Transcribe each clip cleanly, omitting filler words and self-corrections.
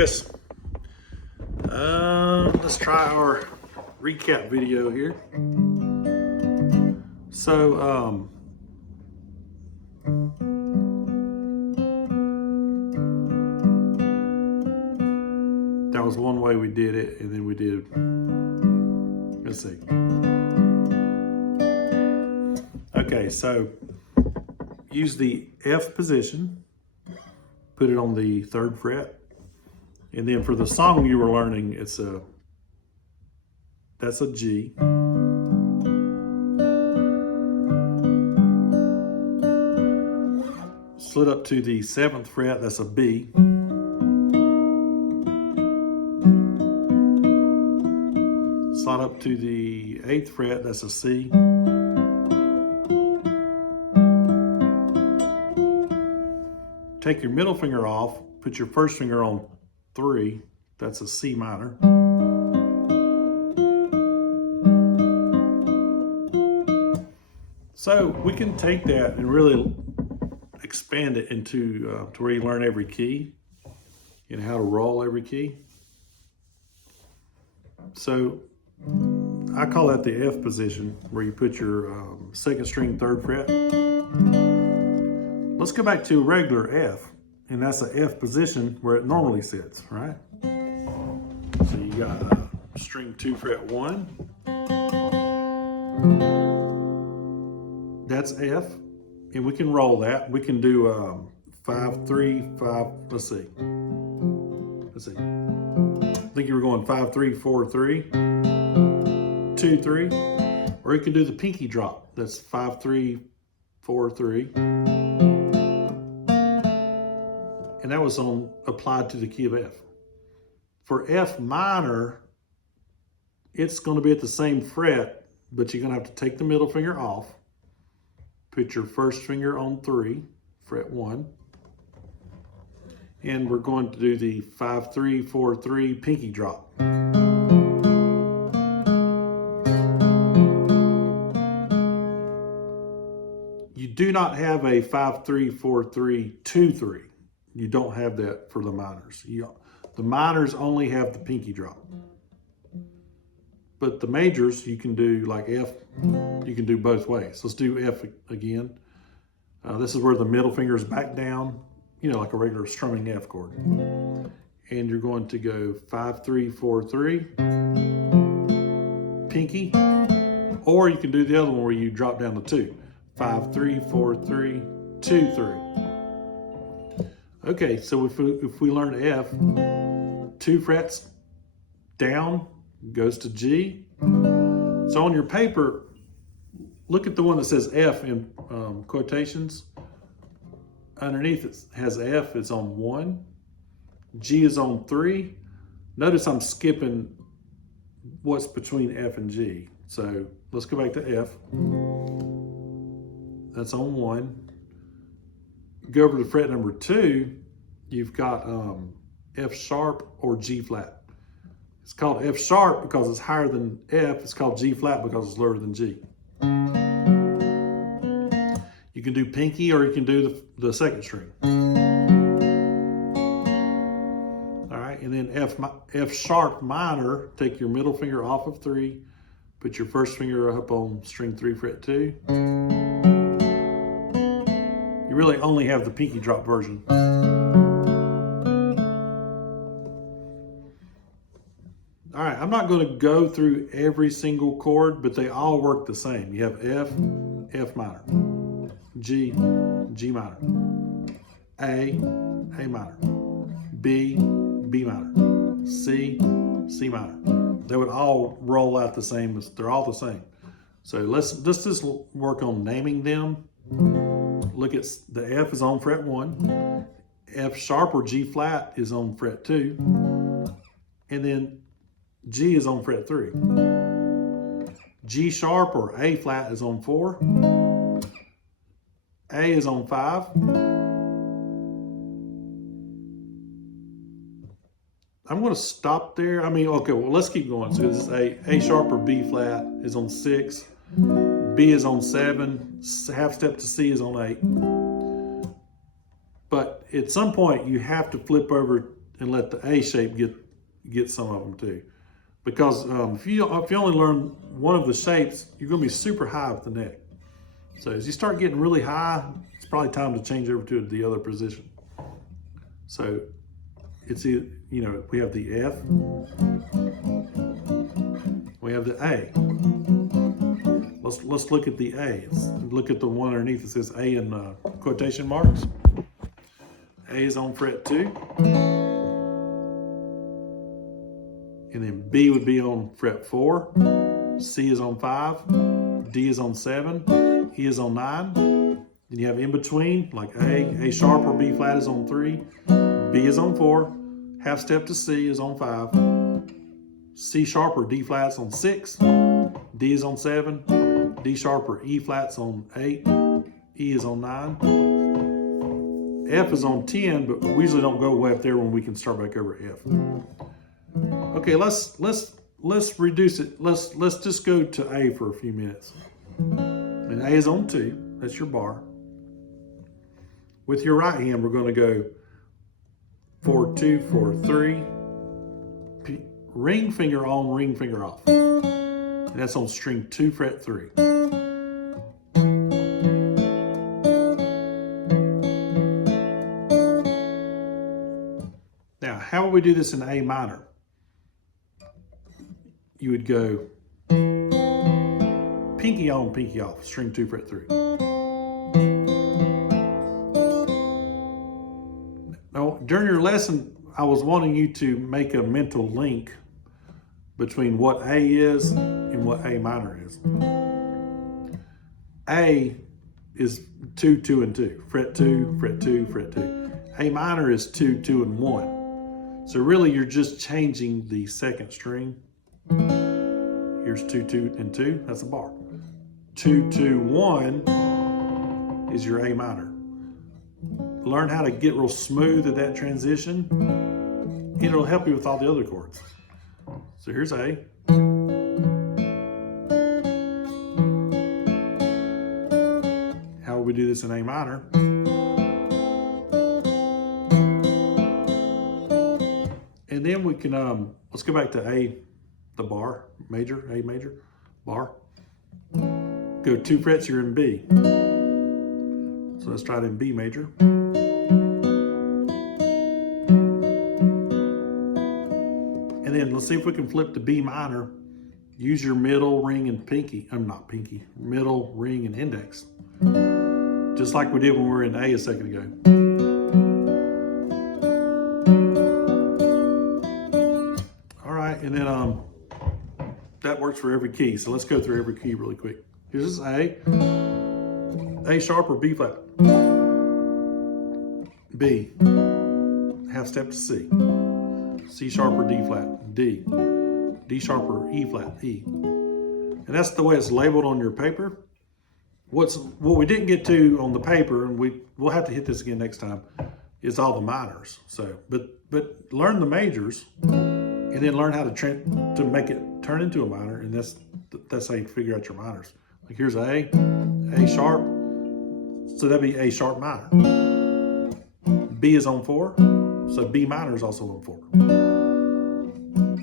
Yes. Let's try our recap video here. So, that was one way we did it, and then we did, let's see. Okay, so use the F position, put it on the 3rd fret, and then for the song you were learning, that's a G. Slid up to the 7th fret, that's a B. Slide up to the 8th fret, that's a C. Take your middle finger off, put your first finger on 3, that's a C minor. So we can take that and really expand it into to where you learn every key and how to roll every key. So I call that the F position, where you put your 2nd string 3rd fret. Let's go back to regular F, and that's the F position where it normally sits, right? So you got string 2 fret 1. That's F, and we can roll that. We can do 5, 3, 5, let's see. I think you were going 5, 3, 4, 3, 2, 3, or you can do the pinky drop. That's 5, 3, 4, 3. And that was applied to the key of F. For F minor, it's going to be at the same fret, but you're going to have to take the middle finger off, put your first finger on 3, fret 1, and we're going to do the 5, 3, 4, 3 pinky drop. You do not have a 5, 3, 4, 3, 2, 3. You don't have that for the minors. The minors only have the pinky drop. But the majors, you can do like F, you can do both ways. Let's do F again. This is where the middle finger is back down, like a regular strumming F chord. And you're going to go 5, 3, 4, 3, pinky. Or you can do the other one where you drop down to 2. 5, 3, 4, 3, 2, 3. Okay, so if we learn F, 2 frets down goes to G. So on your paper, look at the one that says F in quotations. Underneath it has F, it's on 1. G is on 3. Notice I'm skipping what's between F and G. So let's go back to F. That's on 1. Go over to fret number 2, you've got F sharp or G flat. It's called F sharp because it's higher than F. It's called G flat because it's lower than G. You can do pinky or you can do the 2nd string. All right, and then F sharp minor, take your middle finger off of 3, put your first finger up on string 3 fret 2. You really only have the pinky drop version. All right, I'm not going to go through every single chord, but they all work the same. You have F, F minor, G, G minor, A minor, B, B minor, C, C minor. They would all roll out the same. They're all the same. So let's just work on naming them. Look at the F is on fret 1, F sharp or G flat is on fret 2, and then G is on fret 3. G sharp or A flat is on 4, A is on 5, I'm going to stop there. Okay, well, let's keep going. So this is A sharp or B flat is on 6, B is on 7, half step to C is on 8. But at some point you have to flip over and let the A shape get some of them too. Because if you only learn one of the shapes, you're going to be super high with the neck. So as you start getting really high, it's probably time to change over to the other position. So it's, you know, we have the F, we have the A. Let's look at the A. Look at the one underneath that says A in quotation marks. A is on fret 2. And then B would be on fret 4. C is on 5. D is on 7. E is on 9. Then you have in between, like A sharp or B flat is on 3. B is on 4. Half step to C is on 5. C sharp or D flat's on 6. D is on 7. D sharp or E flat's on 8. E is on 9. F is on 10, but we usually don't go way up there when we can start back over F. Okay, let's reduce it. Let's just go to A for a few minutes. And A is on 2. That's your bar. With your right hand, we're going to go 4, 2, 4, 3. Ring finger on, ring finger off. And that's on string 2, fret 3. Now, how would we do this in A minor? You would go pinky on, pinky off, string 2, fret 3. Now, during your lesson, I was wanting you to make a mental link between what A is and what A minor is. A is 2, 2, and 2. Fret 2, fret 2, fret 2. A minor is 2, 2, and 1. So really you're just changing the second string. Here's 2, 2, and 2. That's a bar. 2, 2, 1 is your A minor. Learn how to get real smooth at that transition. It'll help you with all the other chords. So here's A. How would we do this in A minor? And then we can, let's go back to A, the bar, major, A major, bar. Go 2 frets, you're in B. So let's try it in B major. And then let's see if we can flip to B minor. Use your middle, ring, and pinky. Not pinky, middle, ring, and index. Just like we did when we were in A a second ago. All right, and then that works for every key. So let's go through every key really quick. Here's A sharp or B flat. B, half step to C. C sharp or D flat, D. D sharp or E flat, E. And that's the way it's labeled on your paper. What we didn't get to on the paper, and we'll have to hit this again next time, is all the minors. So, but learn the majors, and then learn how to make it turn into a minor, and that's how you figure out your minors. Like here's A sharp, so that'd be A sharp minor. B is on 4, so B minor is also on 4.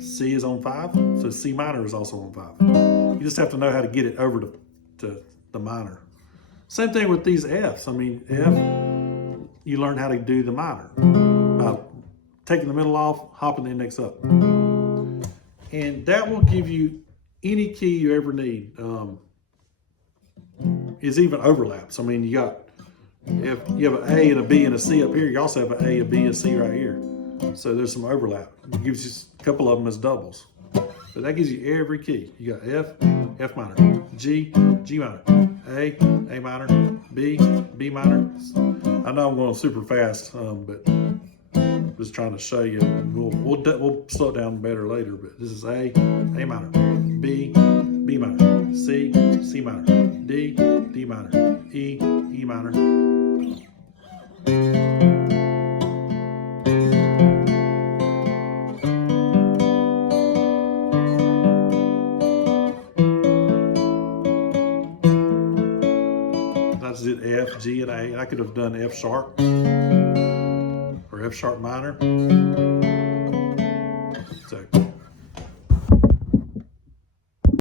C is on 5, so C minor is also on 5. You just have to know how to get it over to the minor. Same thing with these Fs. I mean, F, you learn how to do the minor. Taking the middle off, hopping the index up. And that will give you any key you ever need. Is even overlaps. I mean, if you have an A and a B and a C up here, you also have an A, a B, and a C right here. So there's some overlap. It gives you a couple of them as doubles. So that gives you every key. You got F, F minor, G, G minor, A minor, B, B minor. I know I'm going super fast, but just trying to show you. We'll slow it down better later, but this is A minor, B, B minor, C, C minor, D, D minor, E, E minor. That's it, F, G, and A. I could have done F sharp or F sharp minor,